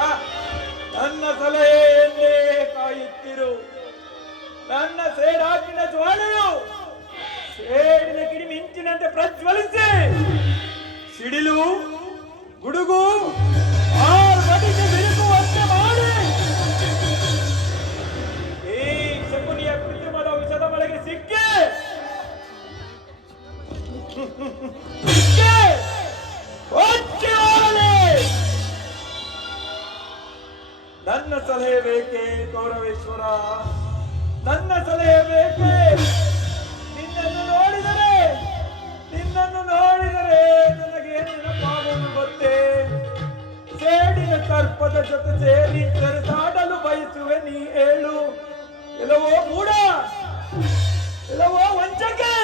ನನ್ನ ಸಲಹೆಯನ್ನೇ ಕಾಯುತ್ತಿರು. ನನ್ನ ಸೇಡಾಕಿನ ಜ್ವಾಲೆಯು ಸೇಡಿನ ಕಿಡಿ ಮಿಂಚಿನಂತೆ ಪ್ರಜ್ವಲಿಸಿ ಸಿಡಿಲು ಗುಡುಗು ಬಡಿಗೆ ಬಿರುಕುವಂತೆ ಮಾಡಿ ಈ ಶಕುನಿಯ ಕೃತ್ರಿಮದ ವಿಷದ ಒಳಗೆ ಸಿಕ್ಕಿ ನನ್ನ ಸಲಹೆ ಬೇಕೆ ಗೌರವೇಶ್ವರ? ನನ್ನ ಸಲಹೆ ಬೇಕೆ? ನಿನ್ನನ್ನು ನೋಡಿದರೆ ನನಗೆ ನೆನಪಾಗುವುದು ಗೊತ್ತೇ? ಸೇಡಿನ ಸರ್ಪದ ಜೊತೆ ಸೇರಿ ಸೆರೆಸಾಡಲು ಬಯಸುವೆ ನೀ ಹೇಳು. ಎಲ್ಲವೋ ಮೂಢ, ಎಲ್ಲವೋ ವಂಚಕೆ.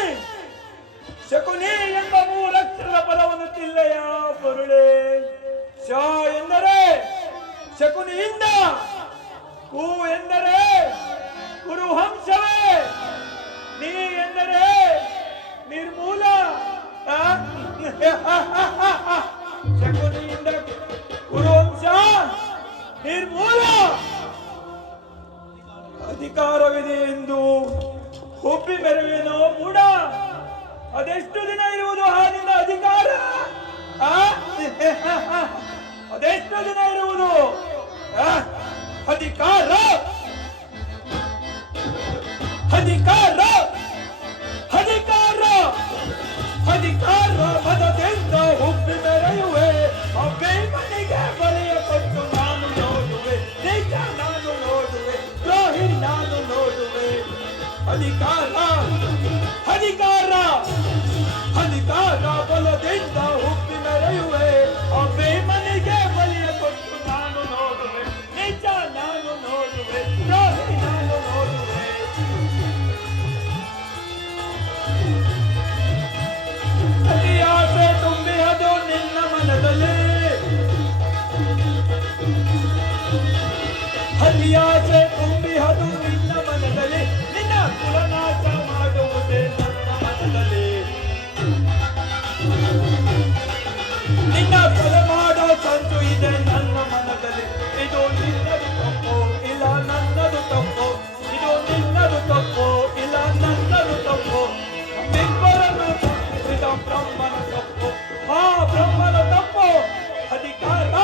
ಶಕುನಿ ಎಂಬ ಮೂರಕ್ಷರದ ಪದವನ್ನು ತಿಲ್ಲೆಯ ಬರುಳೆ. ಶ ಎಂದರೆ ಶಕುನಿಯಿಂದ, ಕು ಎಂದರೆ ಕುರುಹಂಸವೇ, ನೀ ಎಂದರೆ ನಿರ್ಮೂಲ. ಶಕುನಿಯಿಂದ ಕುರುವಂಶ ನಿರ್ಮೂಲ. ಅಧಿಕಾರವಿದೆ ಎಂದು ಒಪ್ಪಿ ಮೆರುವೇನೋ ಮೂಢ. ಅದೆಷ್ಟು ದಿನ ಇರುವುದು ಹಾನಿಂದ ಅಧಿಕಾರ? ಅದೆಷ್ಟು ದಿನ ಇರುವುದು ಅಧಿಕಾರ? ಅಧಿಕಾರ ಅಧಿಕಾರ ಅಧಿಕಾರ ಮದದಿಂದ ಹುಬ್ಬಿ ಮೆರೆಯುವೆ. ಅಭಿಮನಿಗೆ ಬಲಿಯ ಕೊಟ್ಟು ನಾನು ನೋಡುವೆ. ನಿಜ ನಾನು ನೋಡುವೆ, ದ್ರೋಹಿ ನಾನು ನೋಡುವೆ. ಅಧಿಕಾರ ಅಧಿಕಾರ ಅಧಿಕಾರ ಬಲದಿಂದ ಹುಬ್ಬಿ ಮೆರೆಯುವೆ. ಅಭಿಮನಿಗೆ ಬಲಿಯ ಕೊಟ್ಟು ನಾನು ನೋಡುವೆ. ನಿಜ ನಾನು ನೋಡುವೆ, ದ್ರೋಹಿ ನಾನು ನೋಡುವೆ. ಆಸೆ ತುಂಬಿ ಅದು ನಿನ್ನ ಮನದಲ್ಲಿ, ಹರಿಯಾಸೆ ತುಂಬಿ ಅದು ನಿನ್ನ ಮನದಲ್ಲಿ. ನಿನ್ನ ಕುಲನಾಶ ಮಾಡುವುದೇ ನನ್ನ ಮನದಲ್ಲಿ. ನಿನ್ನ ಕೊಲೆ ಮಾಡೋ ಸಂಚು ಇದೆ ನನ್ನ ಮನದಲ್ಲಿ. ಇದು ನಿನ್ನದು ತಪ್ಪು ಇಲ್ಲ ನನ್ನದು ತಪ್ಪು. ಇದು ನಿನ್ನದು ತಪ್ಪು ಇಲ್ಲ ನನ್ನದು ತಪ್ಪು. ನಮ್ಮಿಬ್ಬರನ್ನು ಸೃಷ್ಟಿಸಿದ ಬ್ರಹ್ಮನ ತಪ್ಪು. ಆ ಬ್ರಹ್ಮನ ತಪ್ಪು. ಅಧಿಕಾರ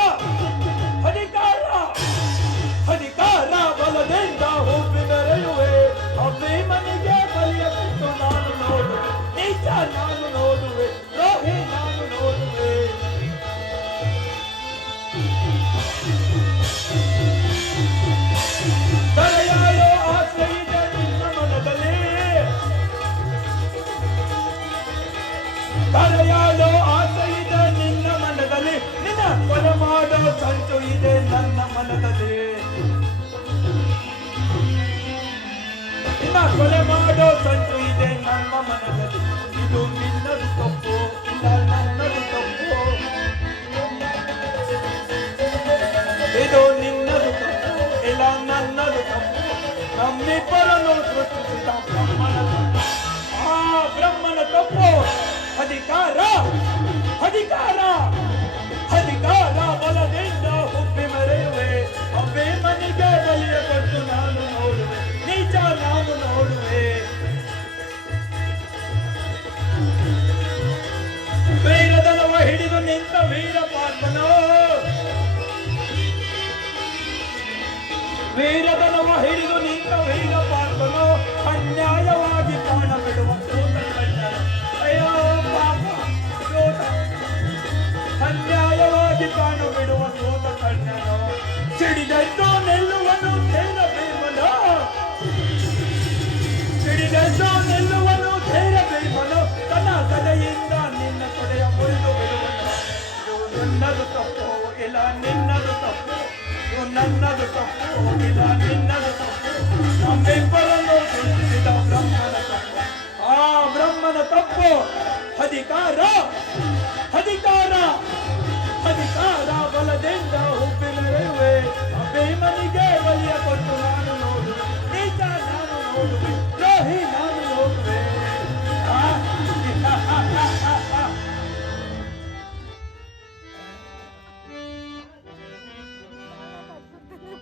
ಅಧಿಕಾರ ಅಧಿಕಾರ ಬಲದಿಂದ ಹುಬ್ಬಿ ಮೆರೆಯುವೆ. ಅಭಿಮನಿಗೆ ಬಲಿಯ ಕೊಟ್ಟು ನಾನು ನೋಡುವೆ. ನಿಜ ನಾನು ನೋಡುವೆ, ದ್ರೋಹಿ ನಾನು ನೋಡುವೆ. ತಡೆಯಲು ಆಸೆ ಇದೆ ನಿನ್ನ ಮನದಲ್ಲಿ. ತಡೆಯಲು ಆಸೆ ಇದೆ ನಿನ್ನ ಮನದಲ್ಲಿ. ನಿನ್ನ ಕೊಲೆ ಮಾಡೋ ಸಂಚು ಇದೆ ನನ್ನ ಮನದಲ್ಲಿ. ನಿನ್ನ ಕೊಲೆ ಮಾಡೋ ಸಂಚು ಇದೆ ನನ್ನ ಮನದಲ್ಲಿ. ಇದು ನಿನ್ನದು ತಪ್ಪು ಇಲ್ಲ ನನ್ನದು ತಪ್ಪು. ಇದು ನಿನ್ನದು ತಪ್ಪು ಇಲ್ಲ ನನ್ನದು ತಪ್ಪು. ನಮ್ಮಿಬ್ಬರನ್ನು ಸೃಷ್ಟಿಸಿದ ಬ್ರಹ್ಮನ ತಪ್ಪು. ಆ ಬ್ರಹ್ಮನ ತಪ್ಪು. ಅಧಿಕಾರ ಅಧಿಕಾರ ಅಧಿಕಾರ ಬಲದಿಂದ ಹುಬ್ಬಿ ಮೆರೆಯುವೆ. ಅಭಿಮನಿಗೆ ಬಲಿಯ ಕೊಟ್ಟು ನಾನು ನೋಡುವೆ. ನಿಜ ನಾನು ನೋಡುವೆ. ವೀರದನವ ಹಿಡಿದು ನಿಂತ ವೀರ ಪಾರ್ಥನೋ, ವೀರದನವ ಹಿಡಿದು ನಿಂತ ವೀರ ಪಾರ್ಥನೋ, ಅನ್ಯಾಯವಾಗಿ ಪ್ರಾಣ ಬಿಡುವ ಸೋತ ಕಂಡನು. ಅಯ್ಯೋ ಪಾಪ ಸೋತ, ಅನ್ಯಾಯವಾಗಿ ಪ್ರಾಣ ಬಿಡುವ ಸೋತ ಕಂಡನು. ಸಿಡಿದೆದ್ದು ನಿಲ್ಲುವನು ಧೈರ್ಯ ಭೀಮನು. ಸಿಡಿದೆದ್ದು ನಿಲ್ಲುವನು ಧೈರ್ಯ ಭೀಮನು. ತನ್ನ ಗದೆಯಿಂದ ನಿನ್ನ ತೊಡೆಯ ಮುರಿದು ಬಿಡುವನು. ಇದು ನನ್ನದು ತಪ್ಪು ಇಲ್ಲ ನಿನ್ನದು ತಪ್ಪು. ಇದು ನನ್ನದು ತಪ್ಪು ಇಲ್ಲ ನಿನ್ನದು ತಪ್ಪು. ನಮ್ಮಿಬ್ಬರನ್ನು ಸೃಷ್ಟಿಸಿದ ಬ್ರಹ್ಮನ ತಪ್ಪು. ಆ ಬ್ರಹ್ಮನ ತಪ್ಪು. ಅಧಿಕಾರ ಅಧಿಕಾರ ಅಧಿಕಾರ ಬಲದಿಂದ